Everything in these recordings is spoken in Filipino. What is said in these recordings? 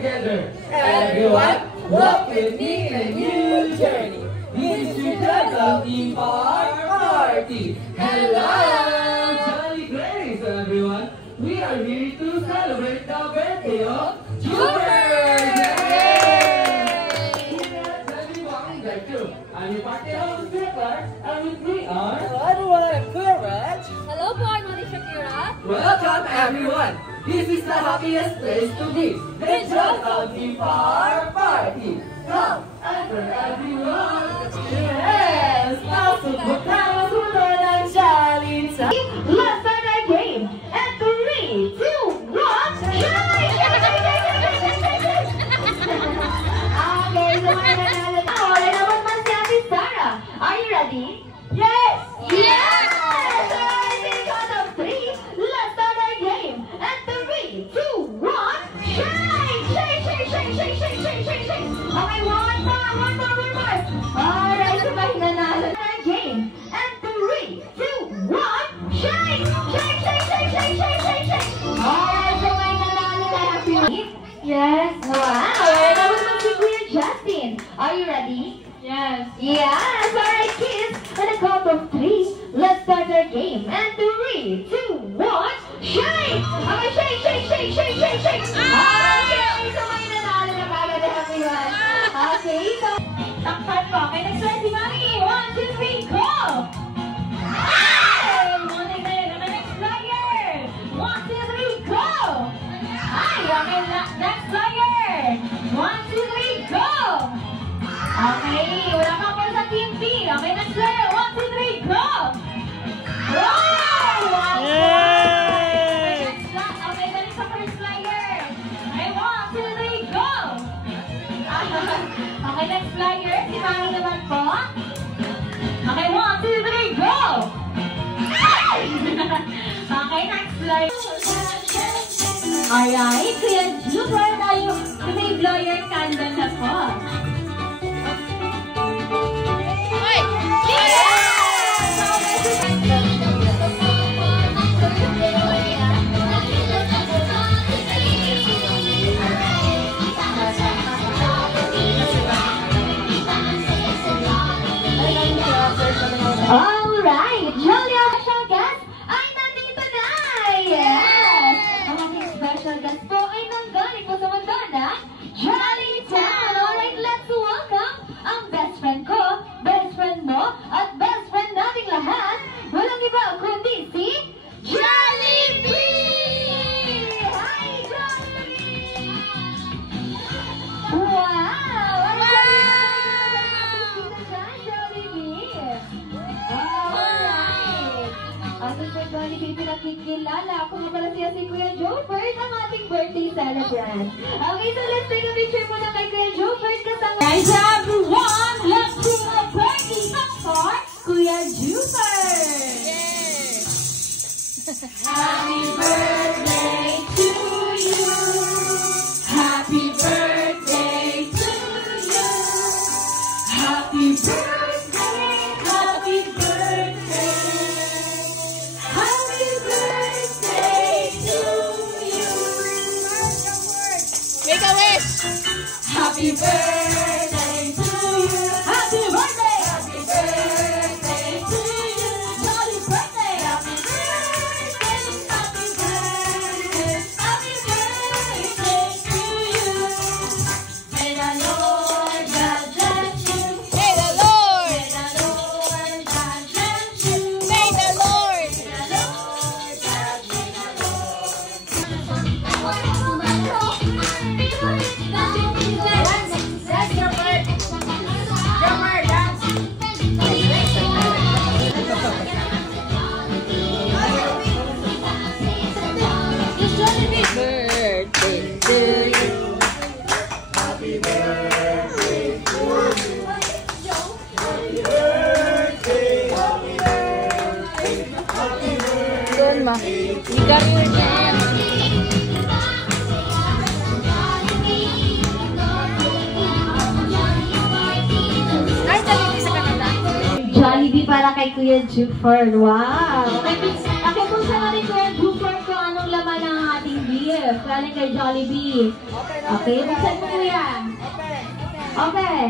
together. Everyone, walk with me in a new journey. This is the Team Party. Hello, Jolly Grace, everyone. We are here to celebrate the birthday of Jupiter. I'm your party host, Jupiter, and with me are... Hello everyone, I'm Courage. Hello po, I'm Shakira. Welcome everyone. This is the happiest place to be. The Team Party. Come, enter everyone. Yes, pasok mo tayo sunod ang Jolly Time. Let's start our game. And 3, 2, 1, shine! Okay, so mga nanalo na. Wala naman man si Ate Sarah. Are you ready? Yes! Yes! Alright, in count of 3, let's start our game. And 3, 2, 1, shine! Shake, shake, shake, shake, shake, shake, shake, shake. Okay, one more. Alright, so mga nanalo na our game. And 3, 2, 1, shake! Shake, shake, shake, shake, shake, shake, shake. Alright, so mga nanalo na happy. Yes! Wow! Wala naman man si Kuya Justin. Are you ready? Yes. Yes! Alright, kids! On a count of 3, let's start our game. And 3, 2, 1, shake! Okay, shake, shake, shake, shake, shake, shake! Okay, so may nanalo na kagad na everyone. Okay, so... Takpan po. Okay, next one si Mami. 1, 2, 3, go! Ay! Muntik na yun. Okay, next flyer. 1, 2, 3, go! Ay, okay, next flyer. 1, 2, 3, go! Okay, wala pa po sa Team B. Okay, next player. 1, 2, 3, go! Wow! Yay! Okay, balik sa first player. Okay, 1, 2, 3, go! Okay, next player. Si Mami naman po. Okay, 1, 2, 3, go! Okay, next player. Alright, Kuya Jupiter tayo. May blower candle na po. Alright, Julia, special guest ay nandito na! Yes! Ang ating special guest po ay nanggaling po sa Mandana, Jolly Town! Alright, let's welcome ang best friend ko, best friend mo, at best friend nating lahat. Walang iba kundi si Jollibee! Hi, Jollibee! Wow! Jollibee! Alright! Ato siya Jollibee pinakikilala. Ako nga pala siya si Kuya Jobert, ang ating birthday celebrant. Okay, so let's take a picture muna kay Kuya Jobert kasama. Guys, everyone! Let's sing a birthday song for Kuya Jobert! Happy birthday to you! Happy birthday to you! Happy birthday! Happy birthday! Happy birthday to you! Make a wish. Happy birthday to you! Happy birthday! Happy birthday to you! Jolly birthday! Happy birthday! Happy birthday! Happy birthday to you! May the Lord God bless you! May the Lord. May the Lord God bless you! May the Lord. May the Lord God bless That's your bird. Your bird, dance. Birthday to you. Happy birthday to you. Happy birthday, happy birthday, happy birthday. Doon ma. Ikaw yung dyan. Ay, dali sa Canada. Jollibee para kay Kuya Jupiter. Wow! Okay po sa ating Kuya Jupiter kung anong laman ng ating beef. Galing kay Jollibee. Okay na Okay, buksan mo kuya. Open.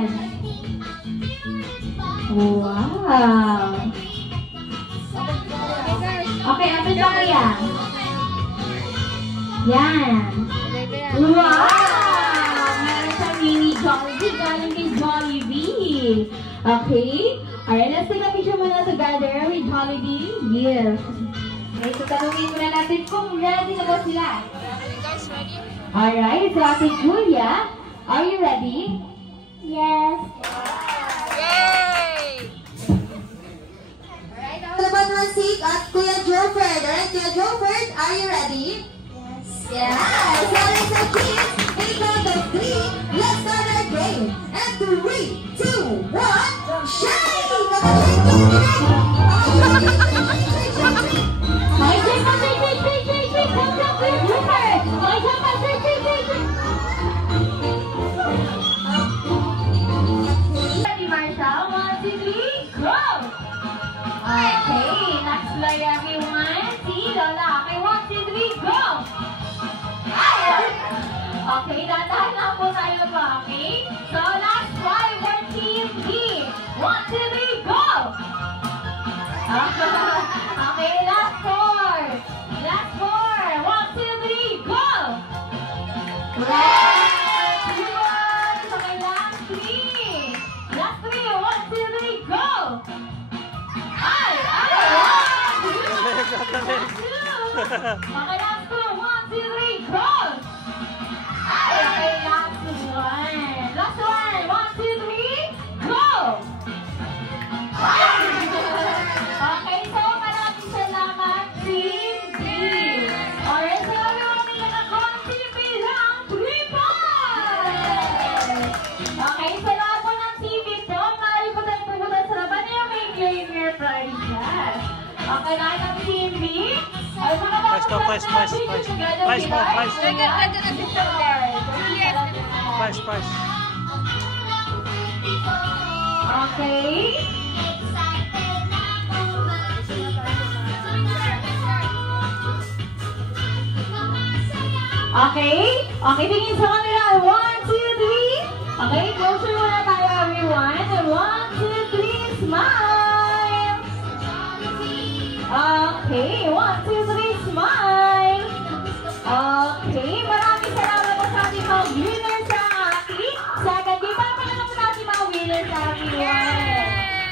Wow. Okay, open mo kuya. Yan. Wow! Meron siyang mini Jollibee galing kay Jollibee. Okay? Alright, let's take a picture muna together with Jollibee. Yes. Okay, so tanungin muna natin kung ready na ba sila. Alright, so Ate Julia, are you ready? Yes. Yay! Alright, ako naman Rasik at Kuya Jofred. Alright, Kuya Jofred, are you ready? Yes. So let's go kids. In count of 3, let's start our game. And 3, 2, 1, shake! Ready, Marshall? 1, 2, 3, go! Okay, next play everyone. See, Lola. Okay, 1, 2, 3, go! Okay, dahan lang po tayo pa, okay? So, last 5 for Team B. 1, 2, 3, go! Okay, last 4. Last 4. 1, 2, 3, go! Last 2. Okay, last 3. Last 3. 1, 2, 3, go! Ay! Okay, last 2. 1, 2, 3, go! Okay, last 1. Last 1. 1, 2, 3, go! Okay, so maraming salamat, Team B. Alright, so everyone may nakakuha ng Team B lang 3 points! Okay, sa lahat po ng Team B po, maaari po tayo pupunta sa laban niyo may claim your prizes. Okay, lahat ng Team B. Ay, mga Price mo, price, price, price. Price mo, price. Price. Okay. Okay, tingin sa camera. 1, 2, 3. Okay, closer muna tayo everyone. 1, 2, 3, smile. Okay, 1, 2, 3, smile. Okay, maraming salamat po sa ating mga winners sa ating second game. Paano po natin mga winners sa ating one?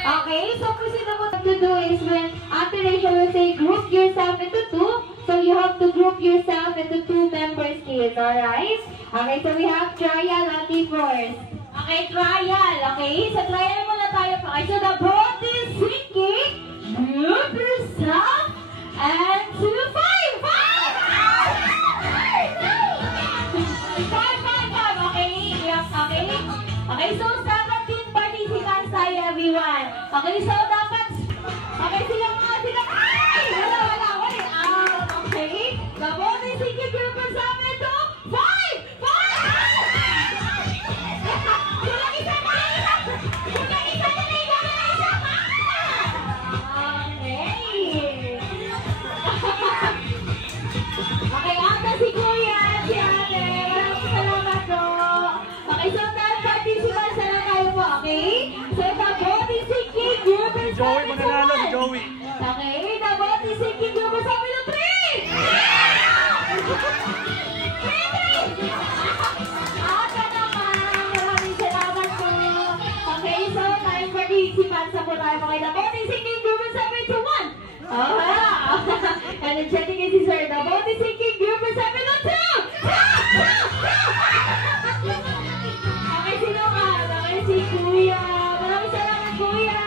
Okay, so proceed na what to do is when Ate Rachel will say group yourself into 2. So you have to group yourself into 2 members kids, alright? Okay, so we have trial Ate first. Okay, trial. Okay, so trial muna tayo pa. Okay, so the boat is sinking. Group yourself and 2, 5. 5. Okay, yes, okay. Okay, so 17 participants tayo everyone. Okay, so dapat, okay, sila. Ay! Wala. Okay, the boat is sinking. Group yourself into 5. Okay, ata si Kuya, si Ate. Maraming salamat po. Okay, so 10 participants na lang kayo po, okay? So the boat is sinking. Group yourself Joey, into mananalo si 1. Joey. Okay, the boat is sinking. Group yourself into 3. 3. Ata naman. Maraming salamat po. Okay, so 9 participants na po tayo. Okay, the boat is sinking. Group yourself into 1. Energetic is si Sir. The boat is sinking. Group yourself into 2. Okay, sino ka? Okay, si Kuya. Maraming salamat, Kuya.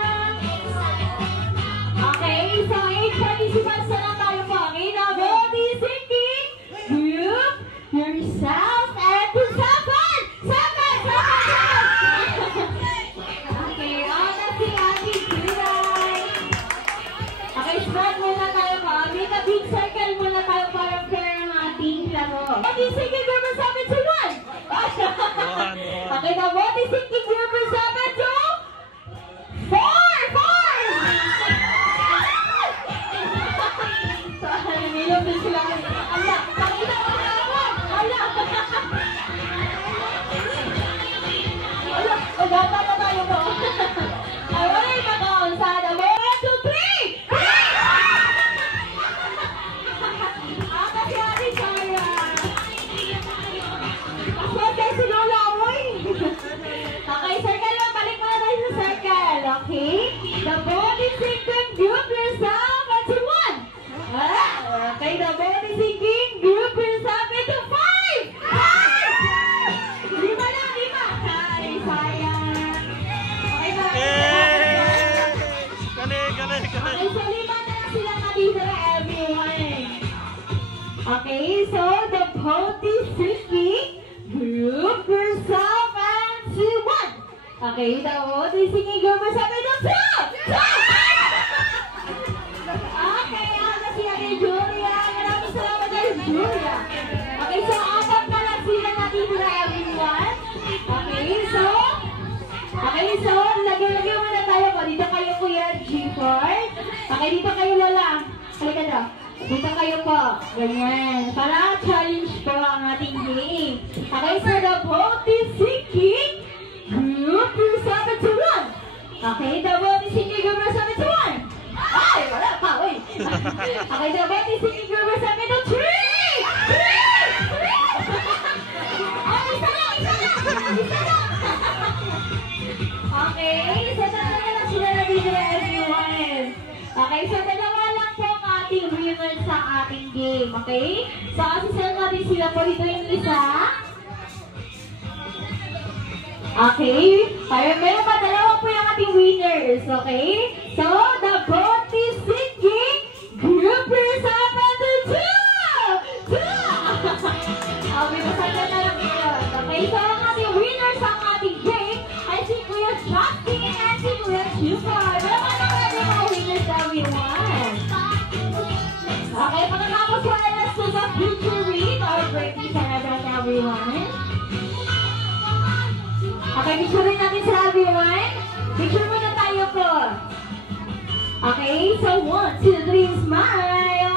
Okay, so 8 participants na lang tayo po. Okay, the boat is sinking. Group yourself and to 7. Okay, that's si Ate Juday. Okay, spread muna tayo po. Make a big circle muna tayo para fair ang ating laro. Okay, sinking group yourself into 1. Okay, the boat is sinking. Group yourself into 4. Nilapit sila. Ala, pakita mo na naman. Ala. Okay, so the Poti Singing group yourself and 2-1. Okay, the Poti Singing group yourself and 2! Okay, si Ate Julia. Maraming salamat kay Julia. Okay, so apat na lang sila natin na everyone. Okay, so lagay-lagay muna tayo po. Dito kayo Kuya G-Ford. Okay, dito kayo Lola. Halika daw. Dito kayo po. Ganyan. Para challenge po ang ating game. Okay, so the Poti Singing group yourself into 1. Okay, the Poti Singing group yourself into 1. Ay, wala pa, uy. Okay, the Poti Singing group yourself into 3. 3! Oh, isa lang. Okay, so talaga lang sila nabili na everyone. Okay, so dalawa lang po ang ating winners sa ating game, okay? So, asisal natin sila po dito yung isa. Okay, kaya meron pa dalawa po yung ating winners, okay? So, the Poti Singing group yourself into 2! 2! Okay, masaya na lang yun. Okay, so ang ating winners sa ating game ay si Kuya Justin and si Kuya Chupar. Meron na mga mga winners everyone. Okay, pagkatapos po ay let's do the future read or birthday celebrate everyone. Okay, picture rin natin sa everyone. Picture muna tayo po. Okay, so 1, 2, 3, smile.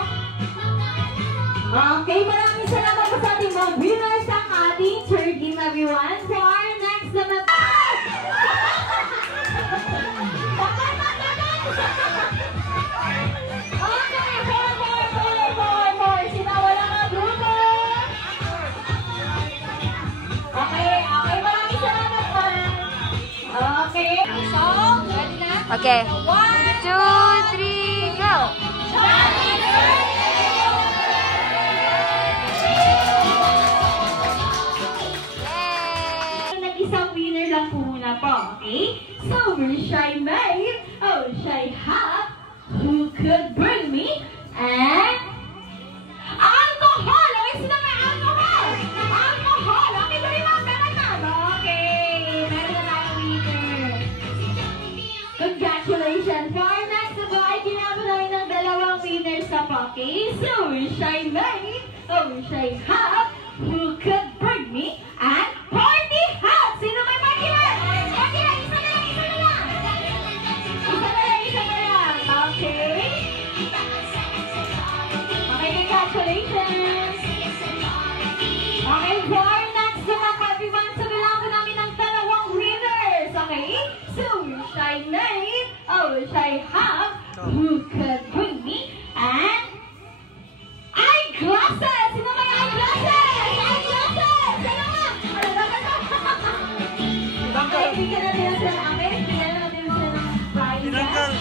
Okay, maraming salamat po sa ating mga winners ang ating third game everyone. For our next naman. Okay, four. Sinawala nga grupo. Okay, maraming salamat po. Okay, so, ready na? Okay. 1, 2, 3, go! Nag-isang winner lang po muna po, okay? So, wish I may, or wish I have, who could bring me, and alcohol! Okay, sino may alcohol? Alcohol! Okay, dali lang, okay, meron na tayo winner. Congratulations! For our next ay kinabot namin ng dalawang winners na po, okay? So, wish I may, or wish I have, who could bring me, and party hat! Sino may party hat? Party hat! Isa na lang! Okay? Okay, congratulations! Okay, for our next naman po, everyone, so kailangan namin ng dalawang winners, okay? So, wish I may, or wish I have, who could bring me, and eyeglasses! Sino may eyeglasses? Eyeglasses! Sino nga? Okay, bigyan natin na sila ng amin. Bigyan natin sila ng prizes. Tinanggal.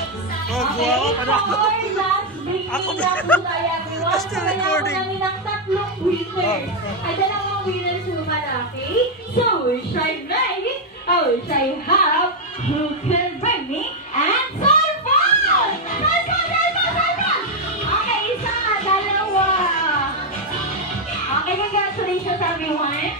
Oh, buha ko. Okay, for our last big Ako na po tayo, everyone. So, Still kailangan recording. namin ng tatlong winners. Ay, dalawang winners naman, okay? So, wish I may, or wish I have, who can bring me, and cellphone! Cellphone! Okay, isa, dalawa. Okay, congratulations everyone.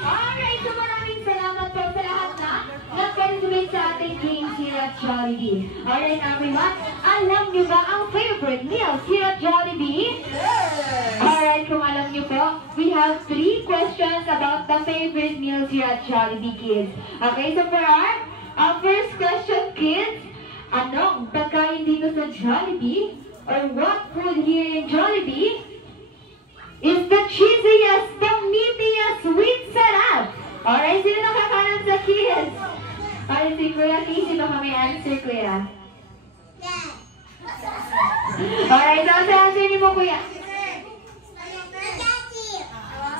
Alright, so maraming salamat po sa lahat na nag-participate sa ating games here at Jollibee. Alright everyone, alam niyo ba ang favorite meals here at Jollibee? Yes! Alright, kung alam niyo po, we have 3 questions about the favorite meals here at Jollibee, kids. Okay, so for our first question, kids, anong pagkain dito sa Jollibee? Or what food here in Jollibee is the cheesiest, the meatiest, sweet sarap? Alright, sino nakakanan sa kids? Alright, si Kuya Casey, baka may answer, Kuya. Alright, so sa answer niyo mo, Kuya.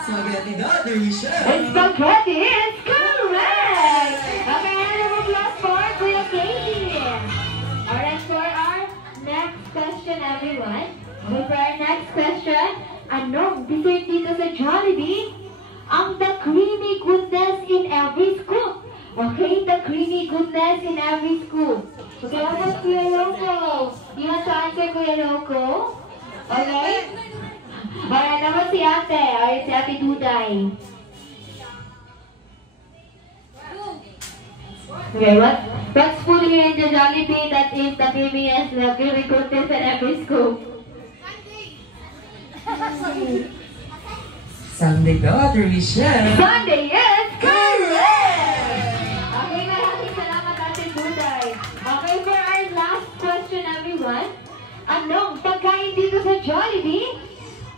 Spaghetti, not delicious. It's spaghetti, it's correct! Okay, round of applause for Kuya Casey. Alright, for our next question, everyone. Okay, for our next question, anong dessert dito sa Jollibee? Ang the creamy goodness in every scoop. Okay, the creamy goodness in every scoop. Okay, what was Kuya Loco? You want to answer, Kuya Loco? Okay? Alright, naman si ate. Alright, si ate Duday. Okay, what's food here in the Jollibee that is the famous luxury contest at every school? Sunday daw, Michelle. Sunday, yes, correct! Okay, maraming salamat ate Duday. Okay, for our last question, everyone. Anong pagkain dito sa Jollibee?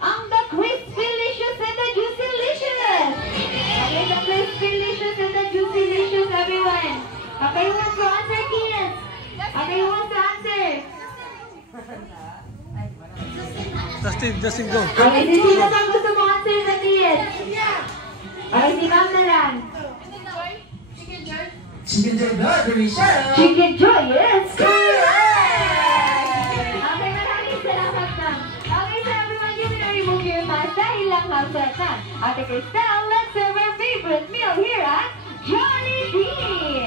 Ang the Crispy-licious and the Juicy-licious! Okay, the Crispy-licious and the Juicy-licious, everyone. Okay, who wants to answer, kids? Okay, who wants to answer? Justin, go. Okay, si sino bang gusto mo answer sa kids? Okay, si ma'am na lang. Chicken Joy daw, Michelle. Chicken Joy, yes, correct! Okay, maraming salamat na. Okay, so everyone, you may remove your mask dahil lang housework na. Ate Cristel, let's serve our favorite meal here at Jollibee!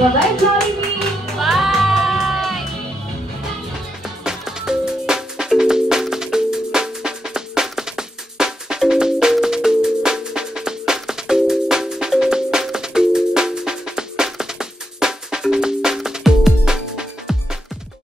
Bye-bye,